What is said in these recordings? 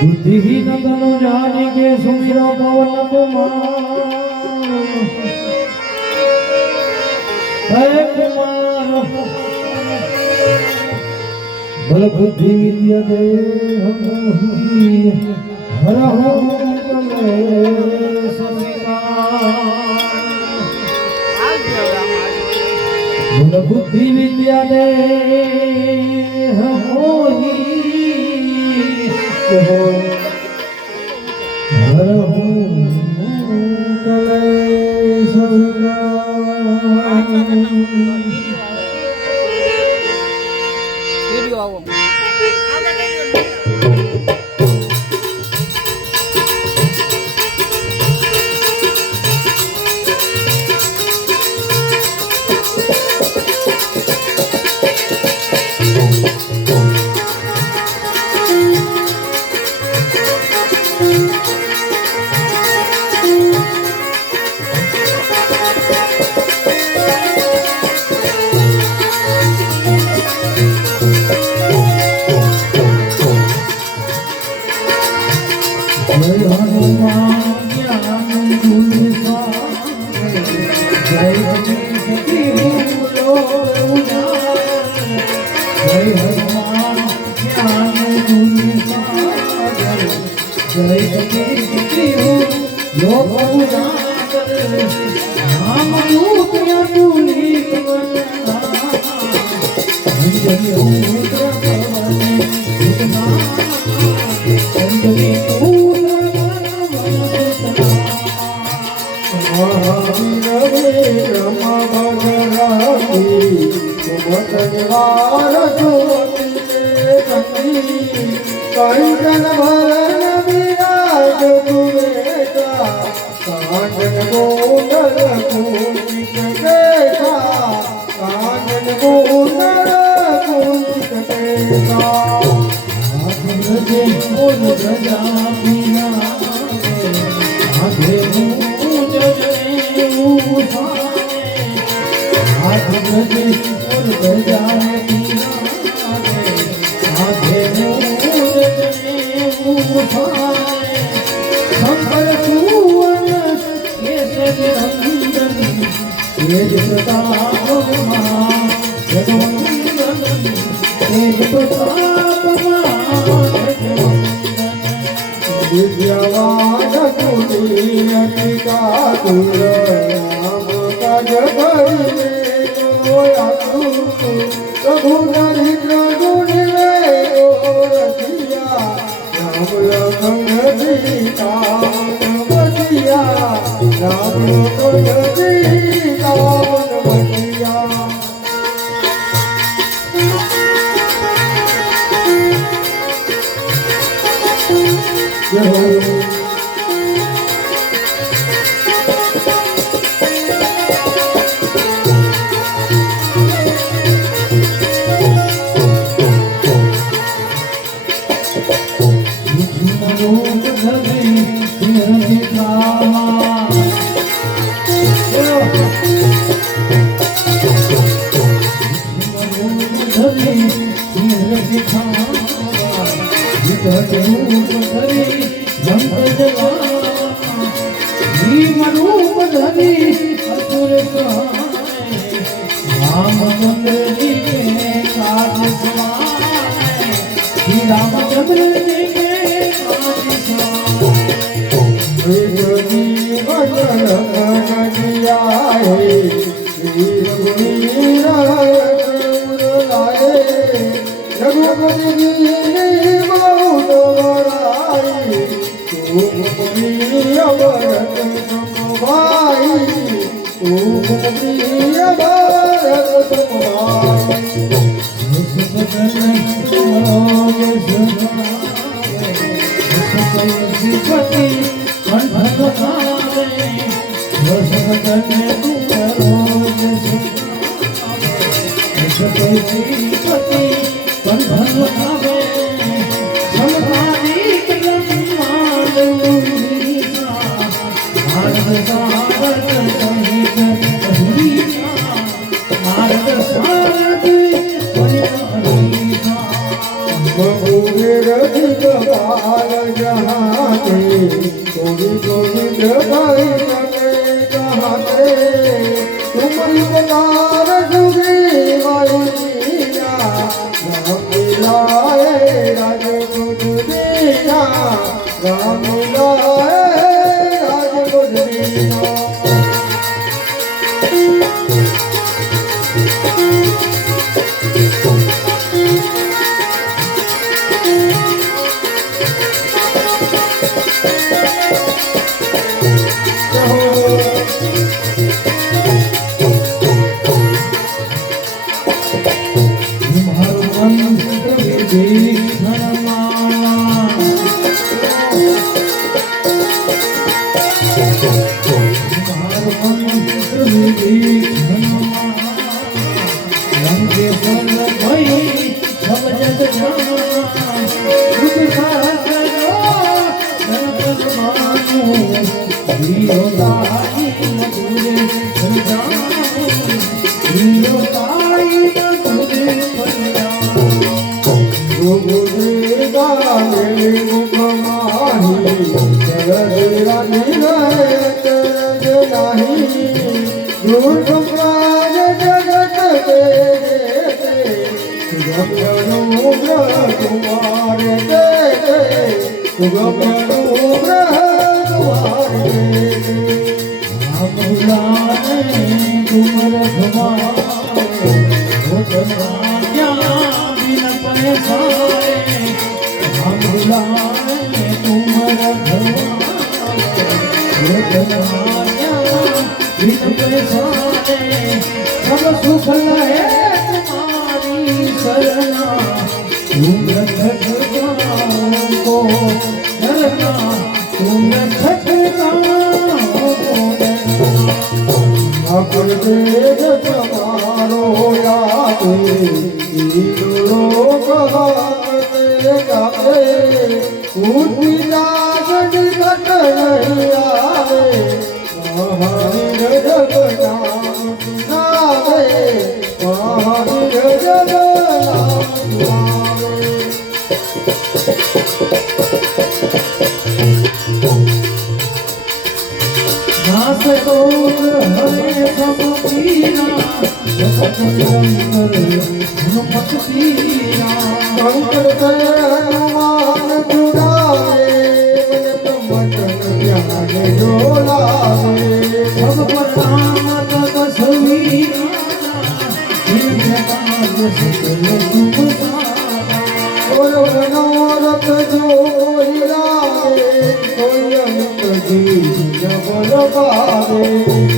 बुद्धिहीन तनु जानी के सुमिरो पवन कुमार हे कुमार बल बुद्धि विद्या दे हर बल बुद्धि विद्या दे कंचन भरण विराज कुबेरा कांचन गोंदर कुंचित केसा कांचन गोंदर कुंचित केसा आधे मोर गजा बिना आधे मूंज जने उसाए आधे मोर गजा बिना आधे शंकर सुवन केसरी नंदन तेज प्रताप जगवंदन तेज प्रताप विद्यावान कुलीन कातुर राम काज करिले गोया प्रभु दरिद्र गुण राम सीता बतिया राम सीता बतिया रामचंद्र जी के रघुपति जी बहुत बड़ाई भाई रघुवीर सब सुख लहे तुम्हारी शरणा तुम रक्षक को डरना तुम रक्षक अकुल तेज तुम्हारो याते लोग गाते ऊटी जागट कट नहीं आवे महावीर जग नाम सुनावे महावीर जग नाम सुनावे नास तोर हरे सब पीरा जगत निरंतर हनुमत पीरा शंकर से हनुमान जुड़ावे वचन ज्ञान जोड़ावे सब प्रणाम तक सवीरा और मनोरथ जो लावे कोई अमित जी बोल पावे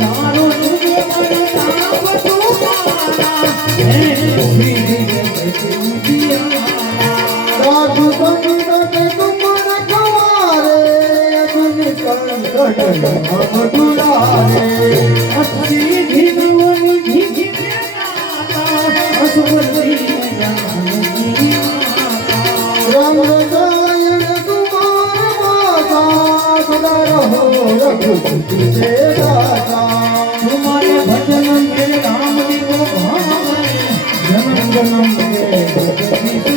तारो तुझे मन नाम तुम्हारा है साधु संगत तुम रखवारे तुम कंकट हम दुलारे अच्छी धीवन धी असुवती राम रसायन तुम्हार माता सदा रहो रघुपति के दाता तुम्हारे भजन में राम जी को भावे जन्म जन्म के जगति से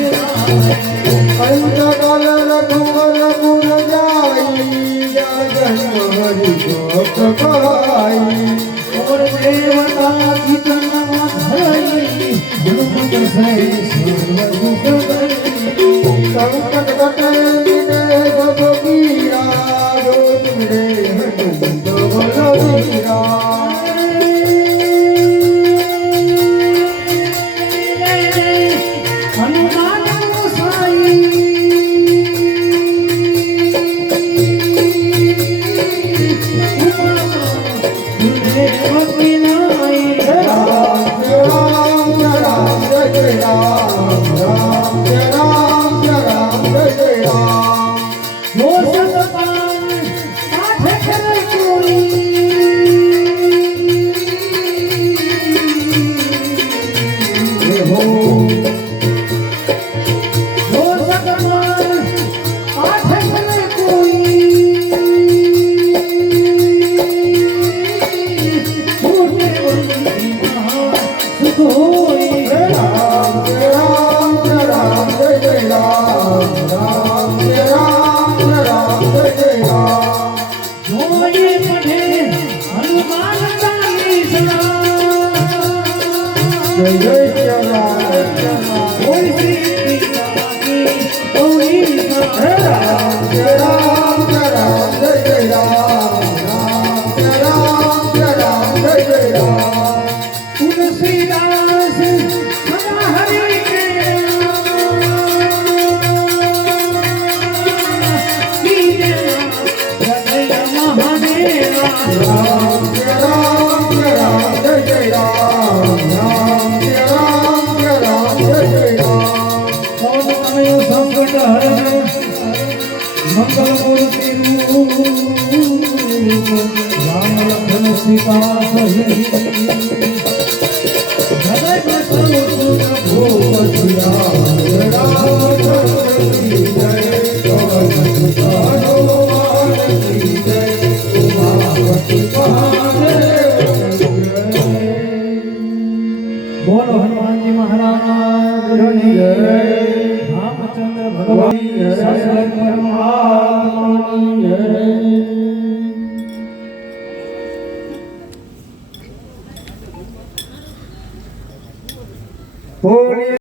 अंतकाल रघुवर पुर जाई या जन्म हरि गोप पाई और देवता की जन्म धई हनुमत से सर्व सुख गई संकट कटे मिटे सब पीरा जो तुमरे हनुमत बलवीरा हनुमान गोसाई Jai Ram, Jai Ram, Jai Ram, Jai Ram, Jai Ram. Tulsidas सदा हरि के हृदय महादेवा રામ જય રામ જય રામ જય જય રામ રામ જય રામ જય રામ જય જય રામ कौन तनय संकट हरण मंगल मूर्ति रूप राम लखन सीता सहित हृदय में सर्वसुख भोग सिया જય રામ જય જય હનુમાન કી જય ઉમાપતિ મહાદેવ बोलो हनुमान जी महाराज की जय रामचंद्र भगवान की जय પરમાત્માની જય